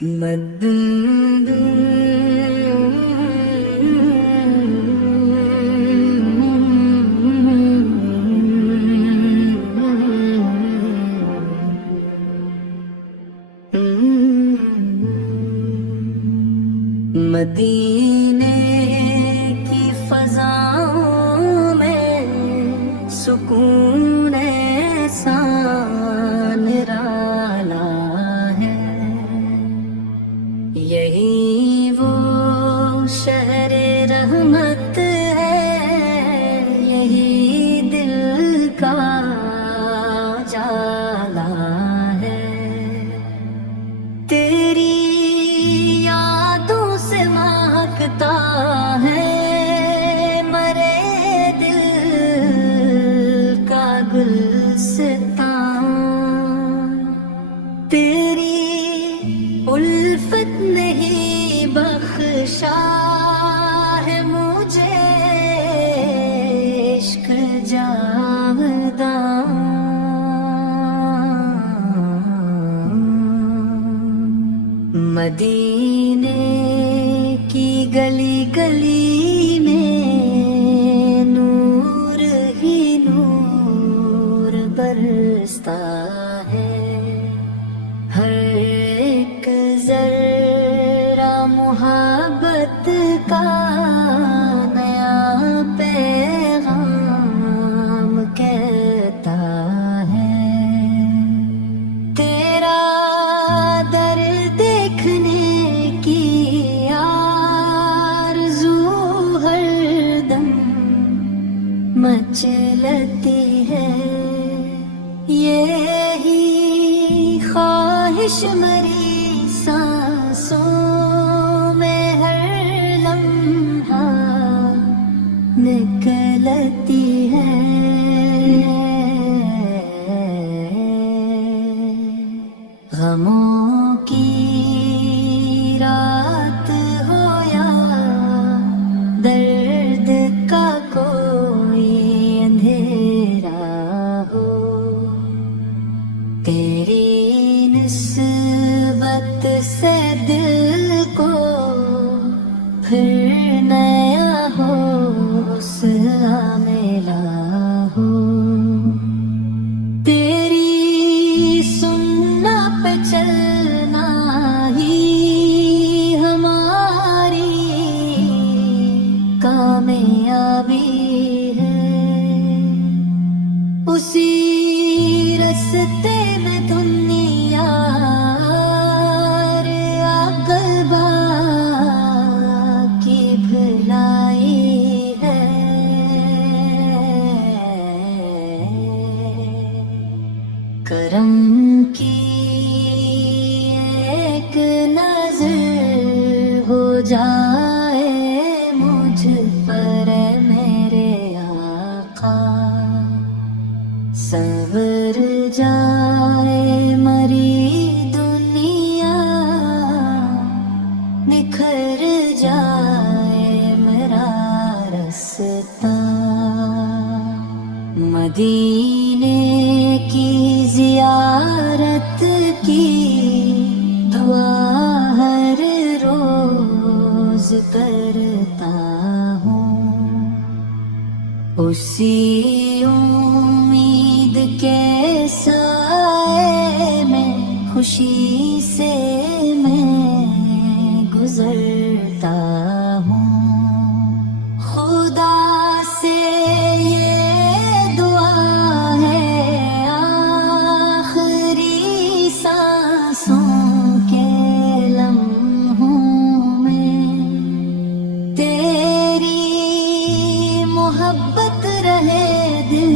मदीने की फज़ाओं में सुकून ऐसा निराला है। यही वो शहरे रहमत है, यही दिल का जाला है। तेरी यादों से महकता है मरे दिल का गुलसितां। तेरी उल्फत नहीं बख्शा है मुझे इश्क जावदां। मदीने की गली गली में नूर ही नूर बरसता है। हर एक जर्रा मोहब्बत का नया पैगाम कहता है। तेरा दर्द देखने की आरज़ू हरदम मचलती है। यही ख्वाहिश मरी सांसों में हर लम्हा निकलती है। गमों की रात हो या दर्द का कोई अंधेरा हो, तेरी निस्बत से दिल को फिर नया हौसला मिला हो। तेरी सुन्ना पे चलना ही हमारी कामयाबी है। उसी रास्ते में दुनिया अगलबा की भलाई है। करम की एक नजर हो जाए मुझ पर मेरे आका, सवर जाए मरी दुनिया, निखर जाए मेरा रास्ता। मदीने की ज़ियारत की दुआ हर रोज करता हूँ। उसी उम्मीद के साए में खुशी से मैं गुजरता हूँ। खुदा से ये दुआ है आखिरी सांसों के लम्हों में तेरी मोहब्बत रहे दिल